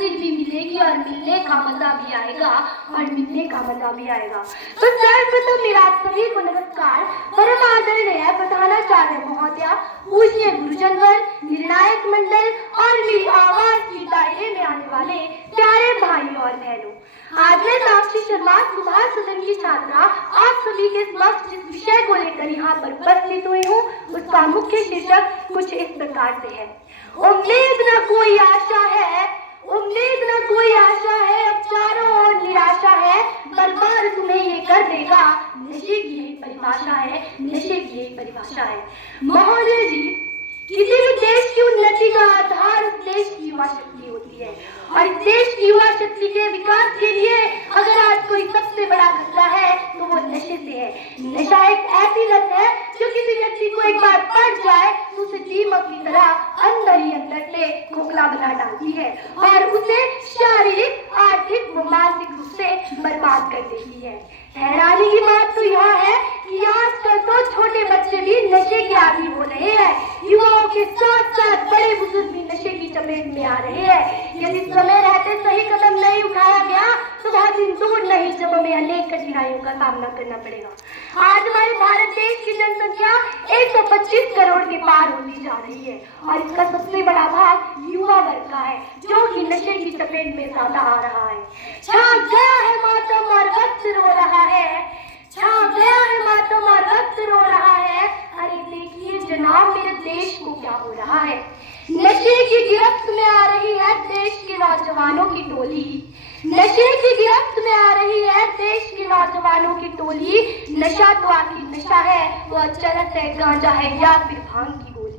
मंजिल भी मिलेगी और मिलने का मजा भी आएगा और मिलने का मजा भी आएगा। तो सर्वप्रथम मेरा आप सभी को नमस्कार। परम आदरणीय प्रधानाचार्य महोदया, पूज्य गुरुजनवर, निर्णायक मंडल और मेरी आवाज की दायरे में आने वाले प्यारे भाई और बहनों, आज मैं साक्षी शर्मा सुभाष सदन की छात्रा आप सभी के समक्ष जिस विषय को लेकर यहाँ पर उपस्थित हुई हूँ उसका मुख्य शीर्षक कुछ इस प्रकार से है। उम्मीद न कोई आशा है, उम्मीद न कोई आशा है, अब चारों ओर निराशा है, बलबार तुम्हें ये कर देगा, नशे की यही परिभाषा है, नशे की यही परिभाषा है। महोदय जी, किसी भी देश की उन्नति का आधार उस देश की युवा शक्ति होती है और इस देश की युवा शक्ति के विकास के लिए अगर आज कोई सबसे बड़ा खतरा है तो वो नशे से है। नशा एक ऐसी लत है जो किसी व्यक्ति को एक बार पड़ जाए तो उसे दीमक की तरह अंदर ही अंदर से खोखला बना डालती है और उसे शारीरिक, आर्थिक व मानसिक रूप से बर्बाद कर देती है। हैरानी की बात तो यह है कि आजकल तो छोटे बच्चे भी नशे के आदी हो रहे हैं। युवाओं के साथ साथ बड़े बुजुर्ग भी नशे की चपेट में आ रहे हैं। यदि समय रहते सही कदम नहीं उठाया गया तो बहुत दिन दूर नहीं जब हमें अनेक कठिनाइयों का सामना करना पड़ेगा। आज हमारे भारत देश की जनसंख्या 125 करोड़ के पार होती जा रही है और इसका सबसे बड़ा भाग युवा वर्ग का है जो कि नशे की चपेट में ज्यादा आ रहा है। छा गया है मातम और वक्त रो रहा है, छा गया है मातम और वक्त रो रहा है। अरे देखिए जनाब, मेरे देश को क्या हो रहा है। नशे की गिरफ्त में आ रही है देश के नौजवानों की टोली, नशे की गिरफ्त में आ रही है देश के नौजवानों की टोली। नशा तो आखिर नशा है, वो चरस है, गांजा है या फिर भांग की गोली।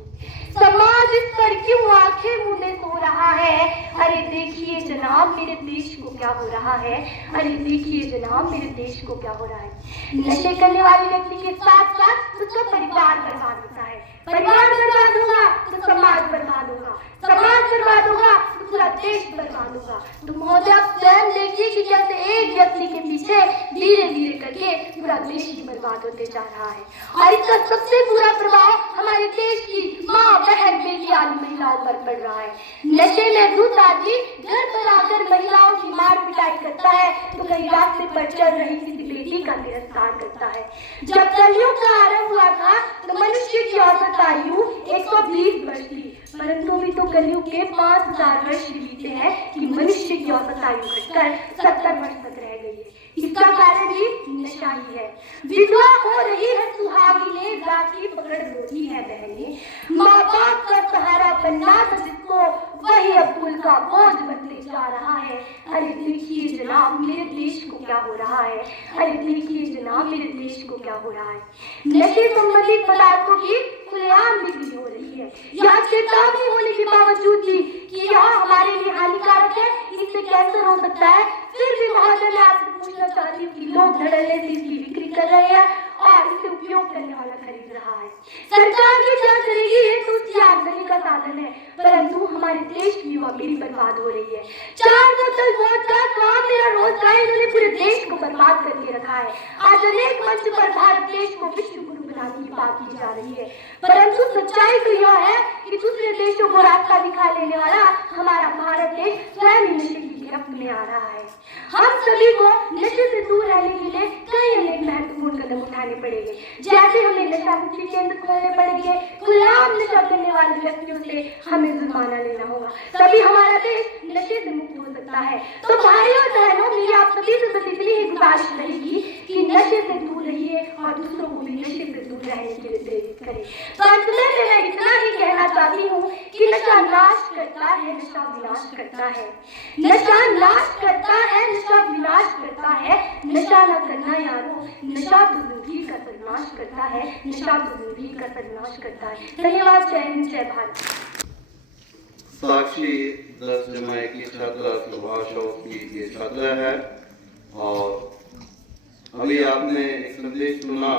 समाज इस पर क्यों आंखें मूंदे सो रहा है। अरे देखिए जनाब, मेरे देश को क्या हो रहा है। अरे देखिए जनाब, मेरे देश को क्या हो रहा है। नशे करने वाले व्यक्ति के साथ साथ उसका परिवार बर्बाद होता है, परिवार बर्बाद होगा तो समाज बर्बाद होगा, समाज बर्बाद होगा तो पूरा देश बर्बाद होगा। तो महोदय आप स्वयं देखिए कि कैसे एक व्यक्ति के पीछे धीरे धीरे करके पूरा देश ही बर्बाद होते जा रहा है और इसका सबसे बुरा प्रभाव हमारे देश की माँ, बहन, बेटी आदि महिलाओं पर पड़ रहा है। नशे में धुत आदि घर पर आकर महिलाओं की मार पिटाई करता है तो कहीं रास्ते पर चल रही किसी बेटी का तिरस्कार करता है। जब कलयुग का आरंभ हुआ था तो मनुष्य की औसत आयु 120 वर्ष थी, परंतु भी तो कलयुग के 5000 वर्ष बीते हैं कि मनुष्य की औसत आयु घटकर 70 वर्ष तक रह गई है। इसका कारण भी नशा ही है। विधवा हो रही है सुहागिने, राखी पकड़ रोती है बहने। माँ बाप का सहारा बनना था जिसको, वही अब कुल का बोझ बनते जा रहा है। अरे देखिए जनाब, मेरे देश को क्या हो रहा है। अरे देखिए जनाब, मेरे देश को क्या हो रहा है। नशे संबंधित पदार्थों की खुलेआम बिक्री हो रही है। यहाँ चेतावनी होने के बावजूद भी कि यह हमारे लिए हानिकारक है, इससे कैंसर हो सकता है, फिर भी महोदय मैं आपसे पूछना चाहती हूँ कि लोग धड़ल्ले से इसकी बिक्री कर रहे हैं और इसे उपयोग करने वाला खरीद रहा है। सरकार भी क्या करेगी, ये तो उसकी आमदनी का साधन है, परंतु हमारे देश की युवा पीढ़ी बर्बाद हो रही है। 4 बोतल वोडका, काम मेरा रोजगार, इन्होंने पूरे देश को बर्बाद करके रखा है। आज अनेक मंच पर भारत देश को विश्व गुरु बनाने की बात की जा रही है, परंतु सच्चाई तो यह है कि दूसरे देशों को रास्ता दिखा लेने वाला हमारा भारत देश स्वयं ही नशे की गिरफ्त में आ रहा है। हम सभी को नशे से दूर रहने के लिए कई अनेक महत्वपूर्ण कदम उठाने पड़ेंगे, जैसे हमें नशा मुक्ति केंद्र खोलने पड़ेंगे, गुलाम नशा करने वाले व्यक्तियों से हमें जुर्माना लेना होगा, तभी हमारा देश नशे से मुक्त हो सकता है। तो भाइयों और बहनों, मेरी आप सभी से बस इतनी ही गुजारिश रहेगी कि नशे से दूर रहिए और दूसरों को भी नशे से दूर रहने के लिए प्रेरित करें। तो अंत में मैं इतना ही कहना चाहती हूँ कि नशा नाश करता है, नशा विनाश करता है। नशा नाश करता है, नशा विनाश करता है। नशा न करना यारो, नशा तो जिंदगी का सर्वनाश करता है, नशा तो जिंदगी का सर्वनाश करता है। धन्यवाद। जय हिंद, जय भारत। साक्षी 10 जमा की छात्रा सुभाष की ये छात्रा है और अभी आपने एक संदेश सुना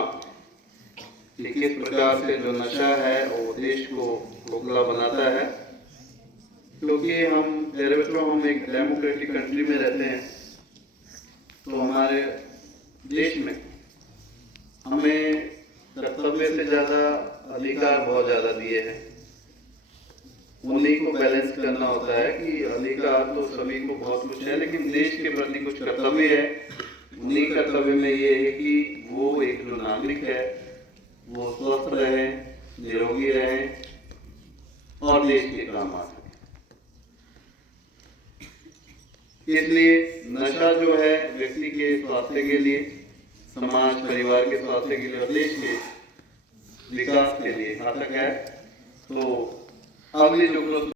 कि किस प्रकार से जो नशा है वो देश को खोखला बनाता है। क्योंकि हम एक डेमोक्रेटिक कंट्री में रहते हैं, तो हमारे देश में हमें कर्तव्य से ज़्यादा अधिकार बहुत ज़्यादा दिए हैं। उन्हीं को बैलेंस करना होता है कि अधिकार तो सभी को बहुत कुछ है, लेकिन देश के प्रति कुछ कर्तव्य है। उन्हीं कर्तव्य में ये है कि वो एक जो नागरिक है वो स्वस्थ रहे, निरोगी रहे और देश के काम आ सके। इसलिए नशा जो है व्यक्ति के स्वास्थ्य के लिए, समाज परिवार के स्वास्थ्य के लिए और देश के विकास के लिए घातक है। तो अगली जो